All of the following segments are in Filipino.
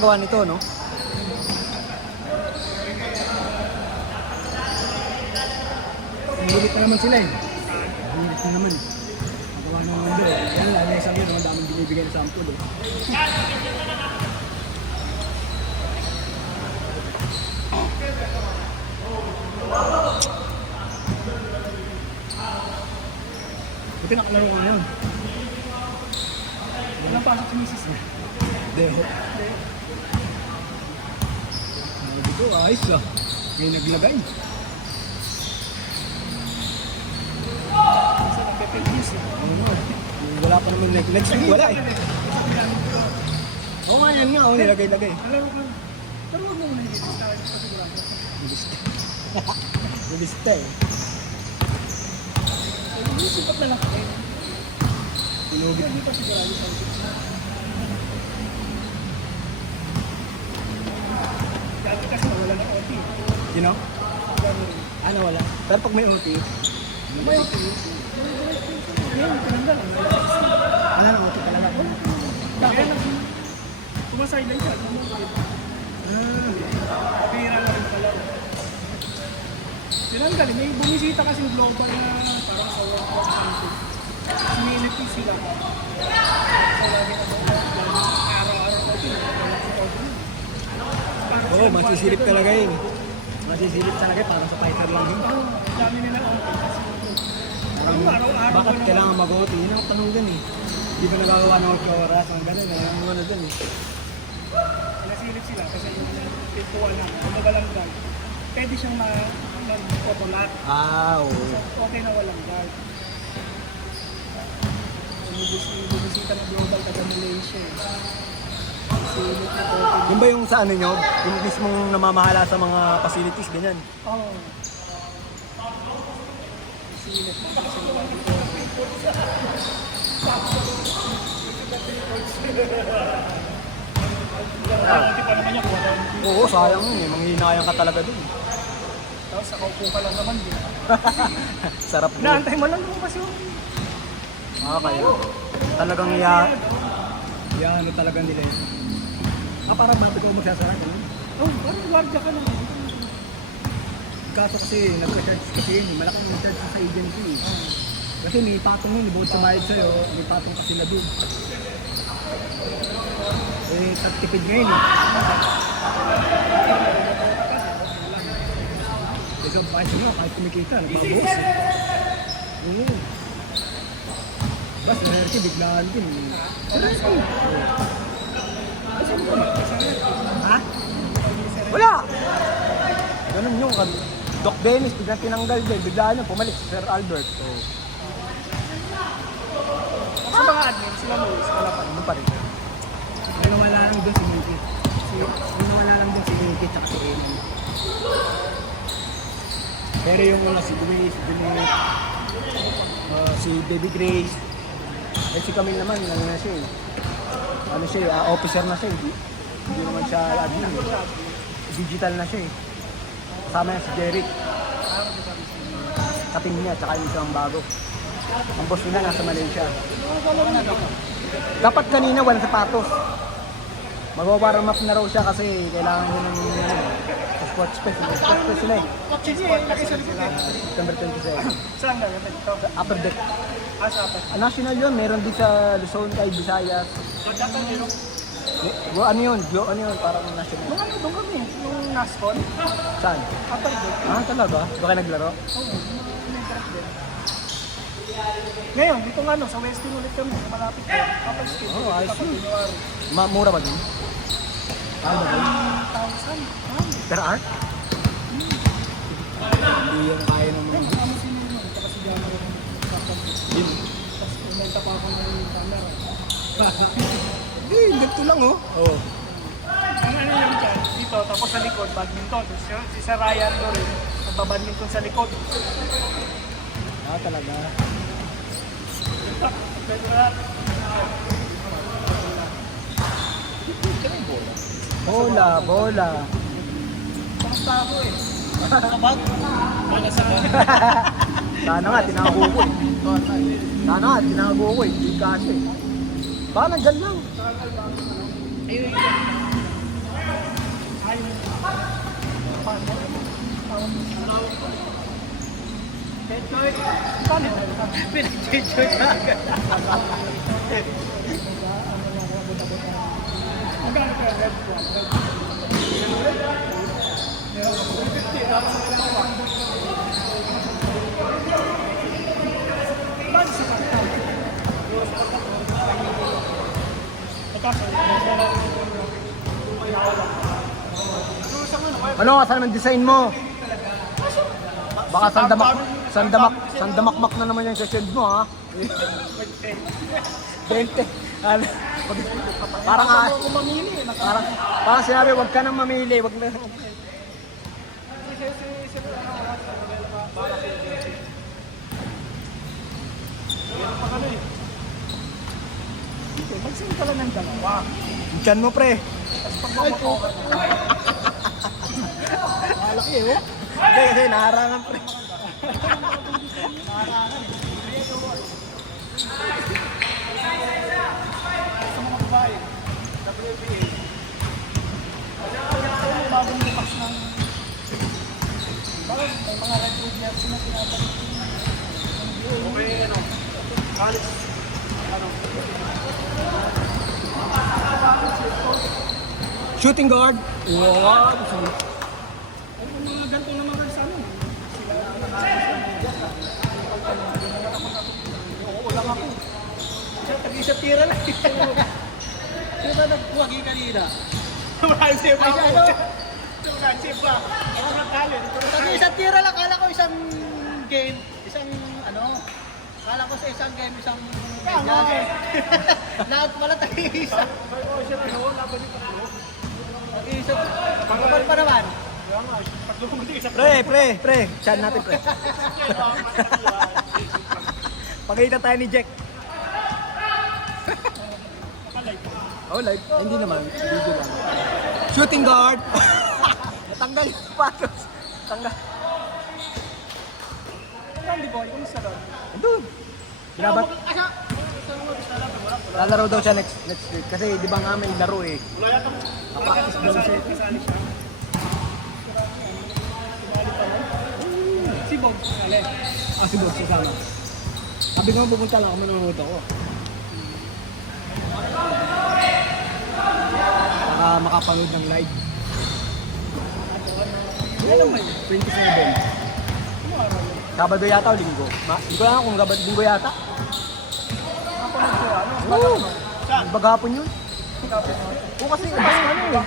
Gawa nito, no? Bulit na naman sila eh. Bulit na naman eh. Ang gawa ng mundo eh. Yan lang, may isang yun, ang daming binibigay na sample eh. Buti nakalaro ko ngayon. Walang pasok si misis niya. Deho. Dito, ayos ah. May naglagay. Kasi nagpe-fake eh. Wala pa naman next week, wala eh. Oo nga yan nga, nilagay-lagay. Alam mo, pero huwag mo muna yung dito. Pasigurado. Nilista. Nilista eh. Sipat na lang kayo. Tinugit. Hindi pa sigurado sa dito. Dati kasi wala na OT. You know? Ano wala? Pero pag may OT, May OT. Yan, pinanggal. ano na OT talaga? Kaya na, sumaside lang siya. Pira na rin pala. Pinanggal, may bumisita kasi global na parang sa work or something. Sinilipin sila. So, lagi na araw-araw ko din. Oo, masisilip talaga yun. Masisilip talaga para sa fighter lang yun. Dami nila OT. Parang, Araw-araw bakit ko kailangan mag-OT? Yun ang tanong dun eh. Hindi ba nagagawa ng 8 oras? Ang ganun, ang ano dun eh. nasilip sila kasi yung pintuan na magalang guard. Pwede siyang mag-photolat. Oo. So, okay na walang guard. Bubisita ng global taga Malaysia. Silip na open. Yun ba yung sa ano nyo? Yung mismong namamahala sa mga facilities, ganyan? Oo. Silip na kasi walang open. Hindi pa naman niya kung wala. Oo, sayang yun eh. Manghihinayang ka talaga dun. Tapos nakaupo ka lang naman din. Sarap mo. Naantay mo lang lumabas yung Kaya. Talagang ano talaga nila yun. Parang bago ko magsasara ko. oh, parang guardia ka lang. Kaso kasi, nag-charge kasi yun. Malaking nag-charge sa agency. Kasi may patong yun, bukod sumayad sa'yo, may patong kasi na doon. Eh, tagtipid ngayon eh. Eh, so, kahit kumikita, nagbabawas eh. Oo. Bas, nangyari biglaan din. Ha? Wala! Ganun yung Doc Dennis, biglang tinanggal din. Biglaan yun, pumalik si Sir Albert. So, Sa mga admin, sila mo, wala pa. ano pa rin? Ano wala lang doon si Mikit. Ano wala lang doon si Mikit at si Eman. Pero yung mga si Grace, si Baby Grace, at si Camille naman, ano na siya eh. Ano siya eh, officer na siya eh. Hindi naman siya admin eh. Digital na siya eh. Kasama niya si Jeric. Kating niya, tsaka yung isang bago. Ang boss nila nasa Malaysia. Dapat kanina walang sapatos. Mag-warm up na raw siya kasi kailangan niya ng sports space. Sports space sila eh. September 27. Saan na yun? Ito. Upper deck. Sa apat. National yun, meron din sa Luzon, kay Visayas. So, dapat yun. Ano yun? Ano yun? Parang national. Nung ano, doon kami. Yung NASCON. Saan? Upper deck. Talaga? Baka naglaro? Oo. Ngayon, dito nga no, sa Westin ulit kami. Malapit ko. Kapag skate. Oh, ayos Kapag yun. January. Mura ba dun? Ano ba? 1,000. Per hour? Hindi yung kaya ng... Ano sino yun? Ito kasi January. Yun. Tapos kumenta pa ako ng camera. Ganito lang oh. Oo. Ano yung dyan? Dito, tapos sa likod, badminton. Tapos si Sir Ryan doon, nagbabadminton sa likod. Talaga. Bola. Kamusta ako eh? Sabag? Wala sa Sana nga, tinago ko eh. Hindi kasi. Baka nandyan lang. Ayun. Pinag-checho na agad. Magkano kaya red one? Bakit sa kartal? Ano nga, saan ang design mo? Baka sandamak na naman yung session mo, ha? 20. Ano? Parang parang sinabi, wag ka nang mamili, wag na. Magsin ka lang ng dalawa. Diyan mo, pre. Ay po. Malaki, oh. Hindi, kasi naharangan, pre. Sa mga babae. WNBA. Bagong bukas ng... Bakit may mga retro jersey na pinapalik. Okay, ano? College. Ano? Shooting guard. Wow. Ay, yung mga ganito naman rin sa amin. Oo, lang ako. Tag-isa tira lang. Sino ba nagbuwagi kanina? Wala siya ba? Ay, ano? Wala siya ba? Ako nagkalit. Tag-isa tira lang. Kala ko isang game. Isang ano? Kala ko sa isang game, isang Tama eh. Lahat pala tag-isa. Oo, siya rin. Oo, laban yung tatlo. Tag-isa. Pagkaban pa naman. Kaya nga, pag lumabas yung isa Pre. Chan natin, pre. Pakita tayo ni Jack. Oh, live. Hindi naman. Video lang. Shooting guard. Natanggal yung sapatos. Tanggal. Hindi ba? Yung isa doon. Doon. Binabat. Lalaro daw siya next week. Kasi di ba nga may laro eh. Wala yata mo. Kapakis daw siya. Kasali siya. Si Bob, kasali. Si Bob sasama. Sabi ko pupunta lang ako, manunuto ako. Baka makapanood ng live. Kailan ba yun? 27. Sabado yata o linggo? Hindi ko lang kung linggo yata. Ako nagsuwa. Ano? Oo. Saan? Bagapon yun. Oo kasi ibang ano eh.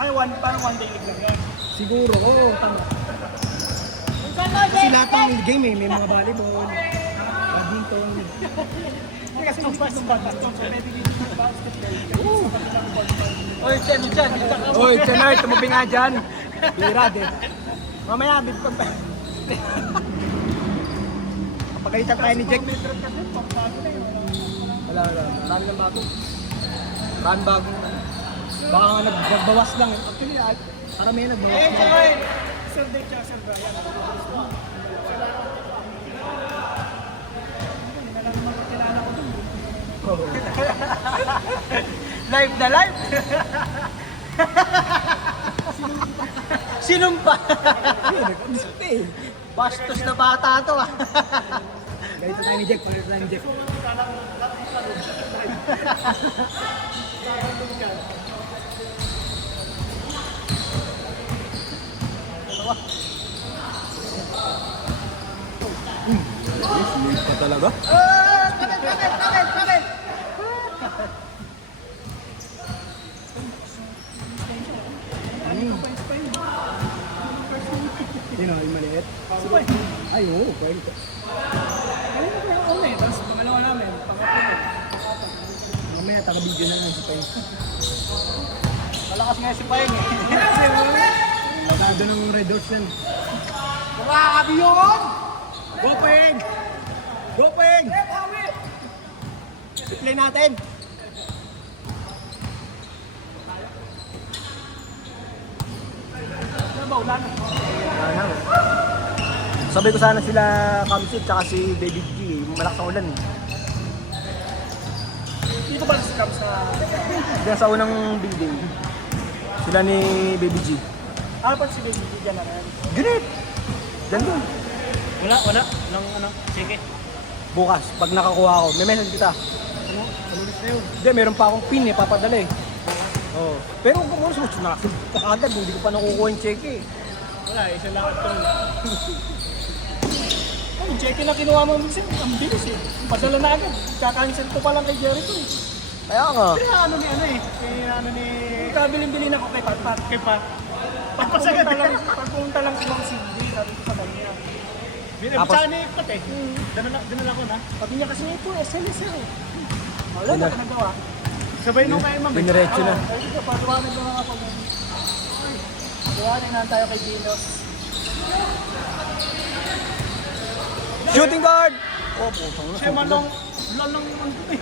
Ay, parang one day league lang yan. Siguro, oo. Tama. Kasi lahat ng game eh. May mga volleyball, badminton. Hindi kasi yung badminton, so maybe yung basketball. Oy, Chen, Chen. Uy, Chenard, tumabi nga dyan. Bira din. Mamaya, bit pa. Kapagalitan tayo ni Jack. Wala. Marami ng bago. Marami bagong. Baka nga nagbawas lang. Actually, parang may nagbawas lang. Sir Dick siya, Sir Brian. Kilala ko dun. Live na live. Sinumpa. Bastos na bata to ah. Ganito tayo ni Jack. Palit tayo ni Jack. Yes, pa talaga. Bakit? Sino? Yung maliit? Si Boy. Ay, oo. Pwede ko. Ayun na kaya una eh. Tapos pangalawa namin. Pangatlo. Mamaya, taga-video na lang si Pai. Malakas nga si Paeng eh. Pagkado ng Red Horse yan. Grabe yun! Go, Peng! Go, Peng! Play natin! Ano ba? Wala na. Sabi ko sana sila Kamsit tsaka si David G. Malakas ang ulan eh. Dito ba sa camp sa... Diyan sa unang building. Sila ni Baby G. Ano pa si Baby dyan na rin? Ganit! Diyan doon. Wala. Anong ano? Sige. Bukas, pag nakakuha ko, may message kita. Ano? Lunes na yun. Hindi, meron pa akong pin eh, papadala eh. Oo. Pero kung ano, susunod na kakagad, hindi ko pa nakukuha yung check eh. Wala, isa lang at tol. Yung check na kinuha mo minsan, ang bilis eh. Padala na agad. Kakancel ko pa lang kay Jericho eh. Kaya nga. Kaya ano ni ano eh. Kaya ano ni... Kabilin-bilin ako kay Pat. Kay Pat. Pagpunta lang si Mang Cindy, sabi ko sa kanya. Tapos- Sa ni Pat eh. Dinala ko na. Sabi niya kasi po, SMS eh. Wala na nagawa. Sabay nung kay Ma'am. Diniretso na. Sabi ko, patuwanan ko nga pag... Patuwanan na tayo kay Dinos. Shooting guard! Oh, putang na. Siya man lang, wala lang naman dun eh.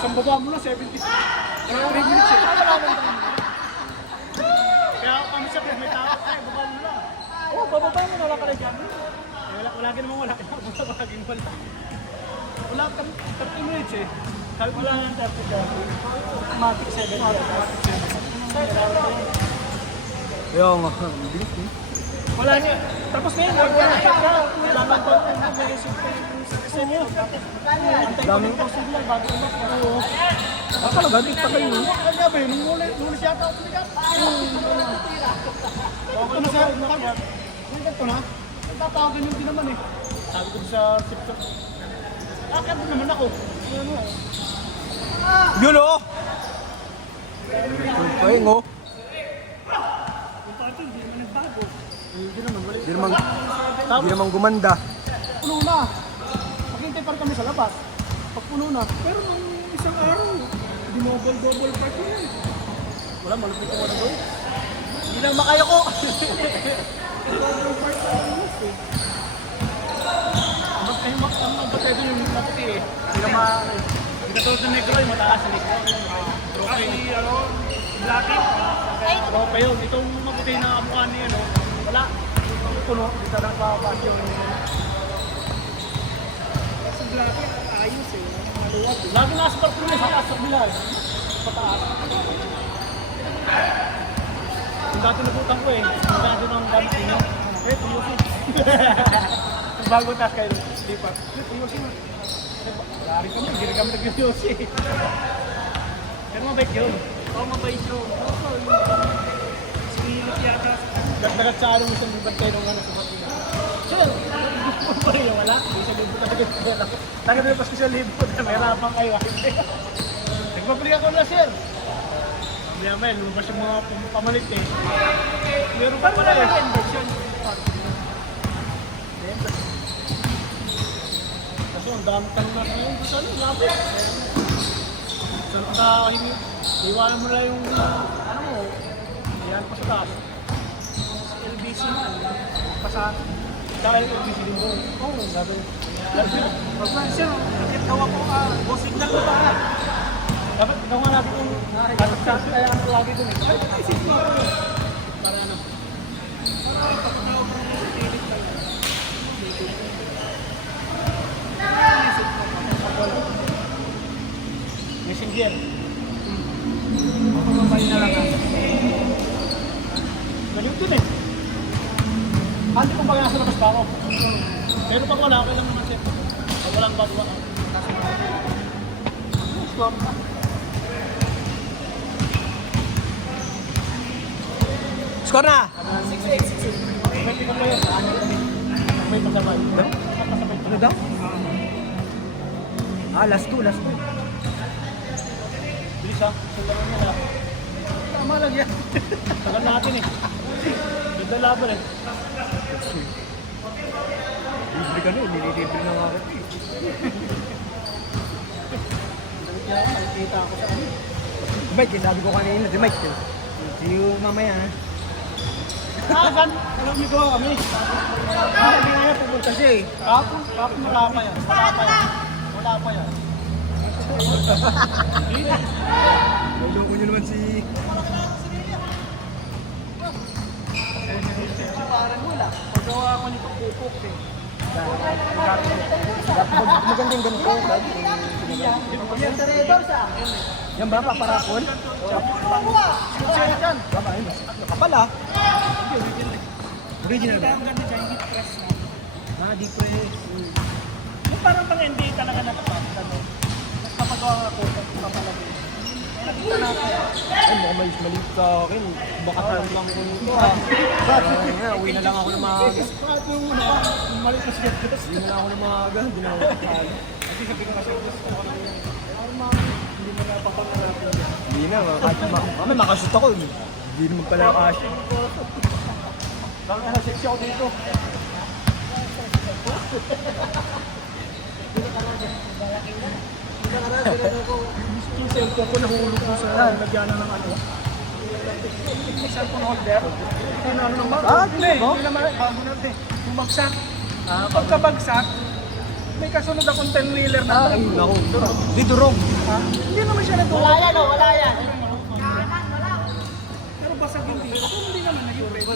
Isang baba mo na, 70. 3 minutes eh. Wala naman tayo. Kaya kami siya, may tao, ay, baba mo na. Oo, bababa mo na, wala ka na dyan. Wala naman wala. Laging wala. Wala kami, 30 minutes eh. Sabi wala nang 30 siya. Matic 7. Yung, bilis eh. Wala niya. Tapos na yun, wala siya. Kailangan pa mag-isip ko yung sa inyo. Antay ko yung possible bago umak. Ah, talaga, di pa kayo. Kaya ba yun? Nung lunes yata ako tumigat. Ako na sa nakiyak. Yung ganito na. Nagtatawagan yun din naman eh. Sabi ko sa TikTok. Akit din naman ako. Ano eh. Yun oh! Ayun oh. Yung party, hindi naman nagbago. Di naman gumanda. Puno na. Maghintay pa rin kami sa labas. Pag puno na. Pero nung isang araw, hindi mo double park yun. Wala, malapit ko wala doon. Hindi lang makaya ko. Double park sa alas eh. Ang magpatay doon yung maputi eh. Hindi na hindi na tulad ng negro eh, mataas eh. Kasi ano, blacking. Ano pa yun, itong maputi na kamukha niya, no? Wala. Puno, dito na pa yung... Sa blacking, ayos eh. Maluwag eh. Lagi nasa parko niya sa asap nila eh. Pataas. Yung dati nabutan ko eh. Yung dati ng gamit niya. Eh, tuyusin. Bago taas kayo. Lipat. Tuyusin mo. Lari kami, hindi rin kami nag-tuyusin. Pero mabait yun. Oo, mabait yun. Sinilip yata. Dagdagat sa anong isang libat kayo ng ano sa Batina. Sir, gusto pa rin wala. Isang libo talaga. Taga na pas ko siya libo. Mahirapan kayo. Nagpapalik ako na, sir. Hindi naman, lumabas yung mga pamalit eh. Meron pa pala eh. Kaso ang dami tanong natin ngayon. Gusto ano, lapit. Saan ka iwanan mo na yung ano mo. Yan pa sa taas. LBC na. Pasahan. Dahil LBC din mo. Oo, sabi. Sir, nakit gawa ko bossing lang ko ba? Dapat gawa natin yung katas kaya ang lagi dun eh. Para ano? Para ipapagawa ko ng tilit lang. Messenger. Papagabay na lang galing dun eh. Hindi kong pag nasa labas pa ako. Pero pag wala, okay lang naman sir. Pag walang bago ako. Score na. Score na! 6-8. Pwede ko pa yun. May pasabay. Ano daw? Ah, last two. Bilis ha. Sundalo niya na. Tama lang yan. Tagal natin eh. Ganda laban eh. Libre ka na, nililibre na nga ako. Kaya nakikita ako sa ano. Mike, sabi ko kanina, si Mike. See you mamaya ha. Gan? Alam niyo ko kami. Hindi nga pupunta siya eh. Kapon wala pa yan. Wala pa yan. Loko nyo naman si... Parang wala. Paggawa ko nito pupok eh. Magandang ganito. Yan sa redor sa akin eh. Yan ba, paparapon? Siya yan. Baba, ayun. Nakapal ah. Original ba? Ang ganda dyan, heat press na. Ah, deep press. parang pang NBA talaga nakapagod. Ano? Mas kapagawa nga ako, kapalagay. Nakita natin. Ay, mukhang malis sa akin. Baka time lang ko nito ha. Uwi na lang ako ng maaga. Kahit nung una, malit na siya. Uwi na lang ako ng maaga. Hindi na ako nakakalo. Kasi sabi ko kasi, gusto ko na yun. Hindi mo na papangarapin. Hindi na, kahit kami makashoot ako. Hindi naman pala nakashoot. Bang ano, sexy ako dito. Yung cellphone ko nahulog ko sa nagyana ng ano. Cellphone holder. Ano naman? Hindi naman. Bago natin. Bumagsak. Pagkabagsak, may kasunod akong 10-wheeler na. Ay, naku. Di durog. Hindi naman siya nagulog. Wala yan, oh, wala yan. Pero basag yung dito. Hindi naman naging break.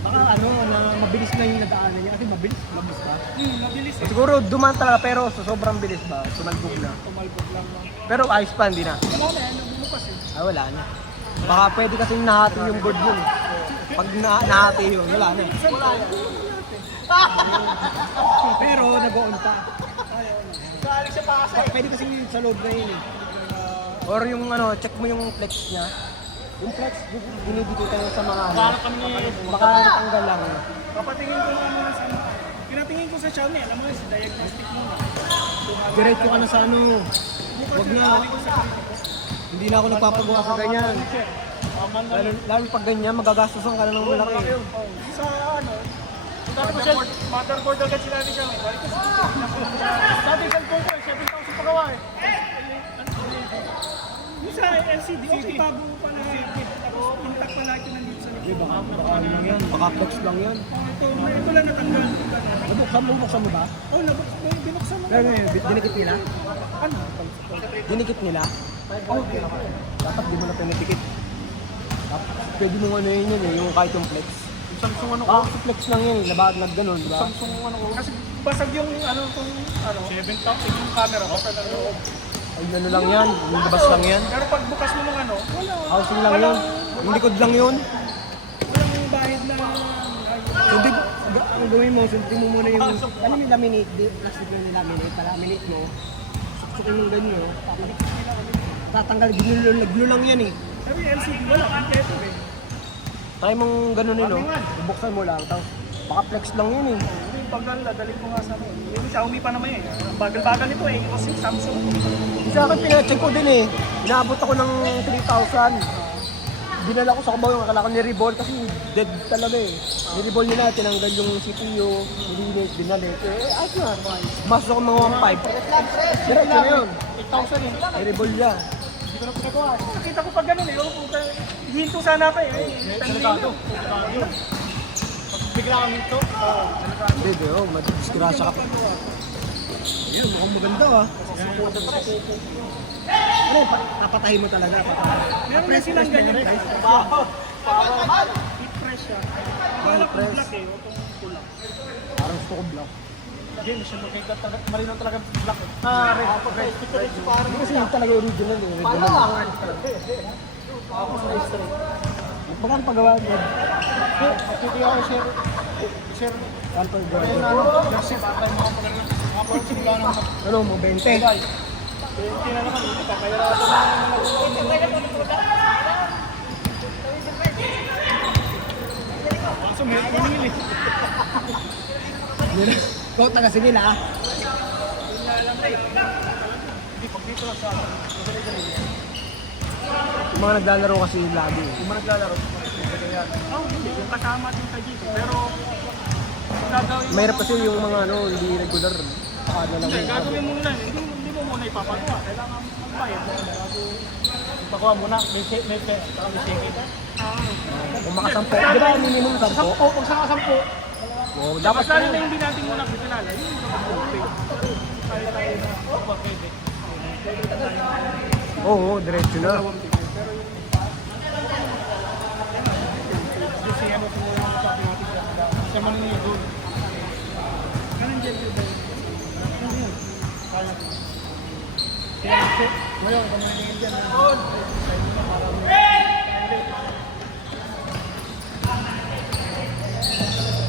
Baka ano, na mabilis na yung nadaanan niya. Kasi mabilis pa. Mabilis eh. Siguro dumaan talaga pero sa sobrang bilis ba, tumalbog na. Tumalbog lang. Pero ayos pa, hindi na. Wala na yan, bumukas eh. Ay, wala na. Baka pwede kasing nahati yung board yun. Pag nahati yun, wala na. Pero nag-on pa. Galing sa Pasay. Pwede kasing sa loob na yun eh. Or yung ano, check mo yung flex niya. Yung flex, dinidikita niya sa mga ano. Baka natanggal lang. Papatingin ko lang muna sa ano. Pinatingin ko sa Xiaomi, alam mo si diagnostic muna. Diretso ka na sa ano. Huwag na. Hindi na ako nagpapagawa sa ganyan. Lalo pag ganyan, magagastusan ka na ng malaki. Sa ano, dati ko siya, motherboard agad sila ni Xiaomi. Balik ko sa dati cellphone ko, 7,000 pagawa eh. Yung sa LCD, okay, bago pa na eh. Tapos intact pa lahat yung nandito sa likod. Baka ano lang yan, baka flex lang yan. Ito lang natanggal. Buksan mo ba? Oh, binuksan mo. Dinikit nila? Ano? Dinikit nila? Okay. Dapat di mo na pinadikit. Pwede mo ano yun eh, yung kahit yung flex. Samsung ano ko? Ah, flex lang yun, labag ganun, di ba? Samsung ano ko? Kasi basag yung ano kung ano 7,000 yung camera basag ang loob. Ay, ano lang yan, yung labas lang yan. Pero pag bukas mo ng ano, wala. Housing lang yun, yung likod lang yun. Walang bayad na Hindi, ang gawin mo, sundin mo muna yung, ano yung laminate, plastic na yung laminate, laminate mo. Suksukin yung ganyan, no? Tatanggal, glue lang yan eh. Sabi LCD wala, kompleto eh. Try mong ganun no? Bubuksan mo lang, tapos baka flex lang yun eh. Yung bagal, dadalik ko nga sa ano. Yung Xiaomi pa naman eh. Ang bagal-bagal nito eh. Kasi Samsung. Sa akin, pinacheck ko din eh. Inaabot ako ng 3,000. Dinala ko sa kabaw yung akala ko ni-reball kasi dead talaga eh. Ni-reball nila, tinanggal yung CPU, nilinis, binalit. Eh, ayos na. Masok ako mga 1.5. Diretso na yun. 8,000 eh. Ni-reball niya. Hindi ko na pinagawa. Nakita ko pag ganun eh. Oh, puta. Hinto sana pa eh. Delikado. Bigla kang hinto. Hindi, bro. Madisgrasya ka pa. Ayan, mukhang maganda ah. Ano, papatayin mo talaga. Meron na silang ganyan guys. Heat press siya. Wala kong press. black eh. Itong pula. Parang gusto ko block. Hindi siya makikita talaga. Marino talaga black eh. Red. Hindi kasi yun talaga yung original eh. Original. Magkano paggawa mo? Pagkiti ako share. Ano paggawa Ayun mo? na ano. Kasi patay mo ako pagkano. Mga parang simula ng Ano mo, 20? hindi na naman. Papayarado na Kaso may maningil eh. Ikaw taga-singil ah. Hindi, pag dito lang sa akin. Yung mga naglalaro kasi lagi. Yung mga naglalaro, oh, hindi. Yung kasama din sa dito. Pero, gagawin Mahirap kasi yung mga ano, hindi regular. Saka na lang Hindi, yung gagawin mo muna. Hindi mo muna ipapagawa. Kailangan mo magbayad. Ipagawa muna. May shake. Saka may shake. Kung makasampo. Di ba minimum 10? Pag sa kasampo, Oo, dapat mas lalo na yung binating mo na pinalala. Yun yung mag-pay. Kaya tayo na. Pwede. Oo, diretso na. Kasi ano siguro yung sabi natin siya maningil doon. Ganun dyan yun ba? Ano yun? Kaya. Ngayon, kung maningil dyan.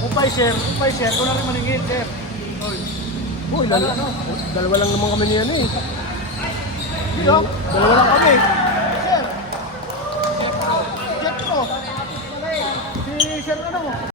Upay share. Kung na rin maningil, sir. Uy, dalawa lang naman kami niyan eh. Dito. Dalawa lang kami.